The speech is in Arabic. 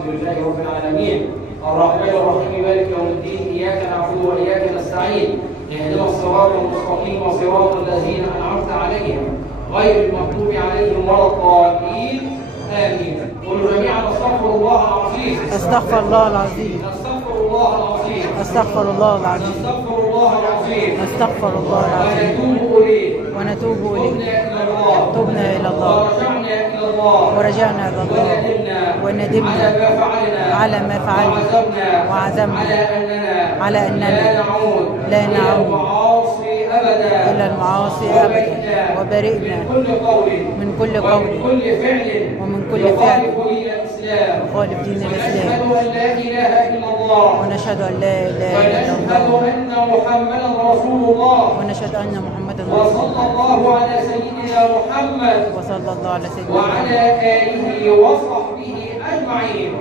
الحمد لله رب العالمين الرحمن الرحيم مالك يوم الدين إياك نعبد وإياك نستعين اهدنا الصراط المستقيم صراط الذين أنعمت عليهم غير المغضوب عليهم ولا الضالين آمين. قولوا جميعا استغفر الله العظيم. استغفر الله العظيم. استغفر الله العظيم. استغفر الله العظيم. استغفر الله العظيم. استغفر الله العظيم. ونتوب إليه. تبنا إلى الله. ورجعنا إلى الله. وندمنا على ما فعلنا. وعزمنا على أننا لا نعود إلى المعاصي أبدا. وبرئنا من كل قول ومن كل فعل مخالف دين الإسلام. ونشهد أن لا إله إلا الله. ونشهد أن محمدا رسول الله. ونشهد أن محمدا رسول وصلى الله على سيدنا محمد وصلى الله على سيدنا وعلى آله وصحبه أجمعين.